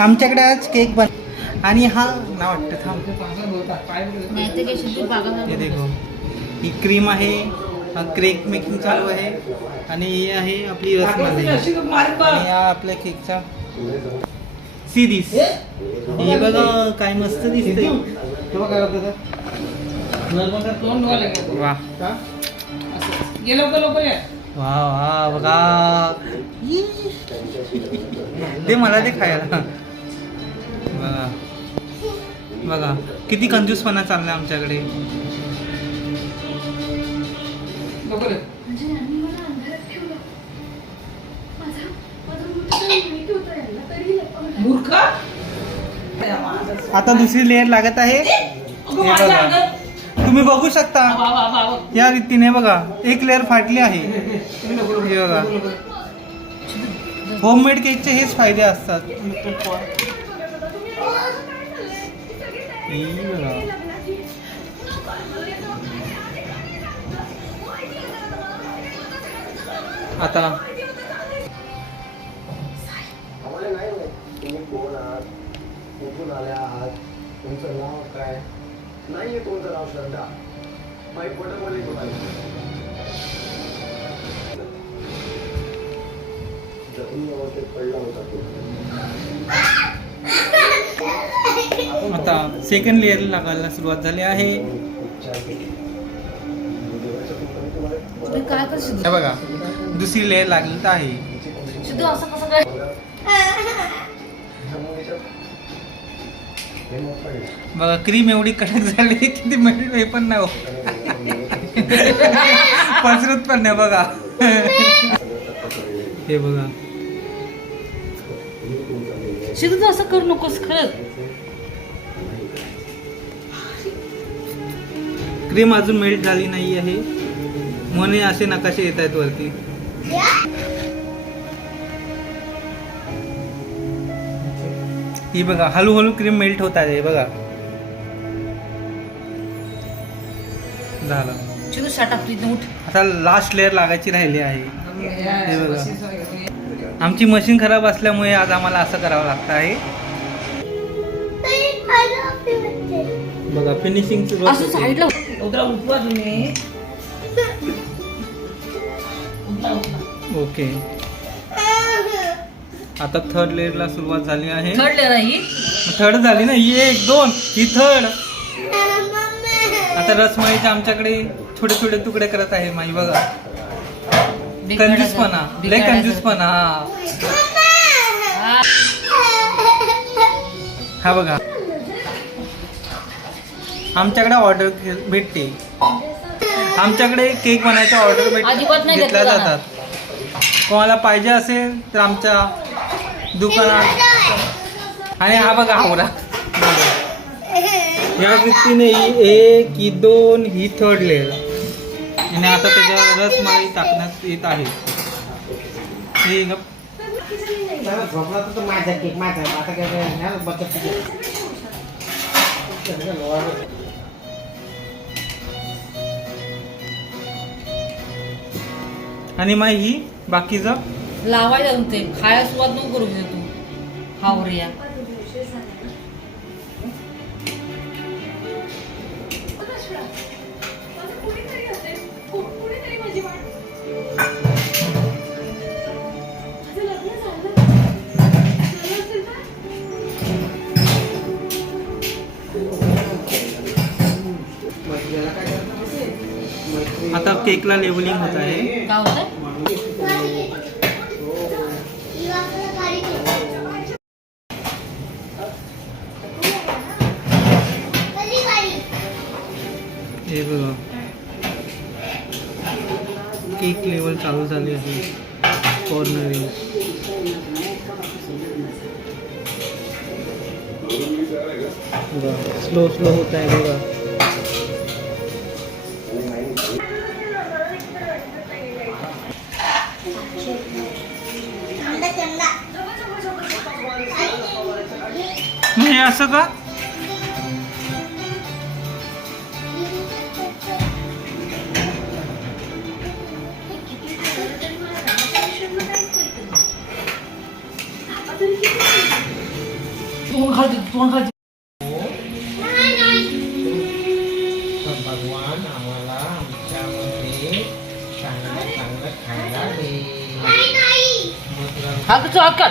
आमच्याकडे आज केक बन आणि हा ना वाटतं थांब हे देखो ही क्रीम आहे, केक मेकिंग चालू आहे आणि ही आहे आपली रसमलाई आणि या आपल्या केकचा सिरीज हे बघा काय मस्त दिसते. वा वा वा बघा ते मला ते खायला बघा बघा किती कंजूसपणा चाललाय आमच्याकडे. आता दुसरी लेअर लागत आहे. हे बघा तुम्ही बघू शकता या रीतीने बघा एक लेअर फाटली आहे. हे बघा होममेड केकचे हेच फायदे असतात. आता कुठून आल्या आहात, तुमचं नाव काय? नाहीये तुमचं नाव श्रद्धा, बाई पोटामध्ये कोणाला जखमी अवस्थेत पडला होता तो. आता सेकंड लेअर लागायला सुरुवात झाली आहे. हे बघा दुसरी लेअर लागली आहे. बघा क्रीम एवढी कडक झाली की ती मेल्ट हे पण नाही पसरत पण नाही बघा. हे बघा शिदू असं करू नकोस खरंच. क्रीम अजून मेल्ट झाली नाही आहे म्हणून असे नकाशे येत आहेत वरती. ही बघा हळूहळू क्रीम मेल्ट होत आहे. बघा झालं. शिदू शट अप प्लीज उठ. आता लास्ट लेअर लागायची राहिली आहे. हे बघा आमची मशीन खराब असल्यामुळे आज आम्हाला असं करावं लागतं आहे. बघा फिनिशिंग असं साईडला उठवा तुम्ही. ओके आता थर्ड लेअरला सुरुवात झाली आहे. थर्ड लेअर आहे ही. थर्ड झाली ना ही 1 2 ही थर्ड. आता रसमलाईचे आमच्याकडे थोडे थोडे तुकडे करत आहे माई. बघा कंजूसपणा लय कंजूसपणा. हा बघा आमच्याकडे ऑर्डर भेटते. आमच्याकडे केक बनायचा ऑर्डर अजिबात नाही घेतल्या घेतला जातात. कोणाला पाहिजे असेल तर आमच्या दुकानात. आणि हा बघा आवरा या रीतीने ही 1 ही 2 ही थर्ड लेअर आणि आता त्याच्यावर रसमलाई टाकण्यात येत आहे. हे झोपला तर माझा केक माझा आता काय बघत. आणि मग ही बाकीचं लावायचं ते खायला सुरुवात नको करू दे तू. हावरिया आता केकला लेबलिंग होत आहे. काय होतं. हे बघा केक लेवल चालू झाली आहे. कॉर्नरिंग स्लो स्लो होत आहे बघा. हे असं का तोंड खालते तर भगवान आम्हाला आमच्यामध्ये चांगलं चांगलं खायला दे. हात काढ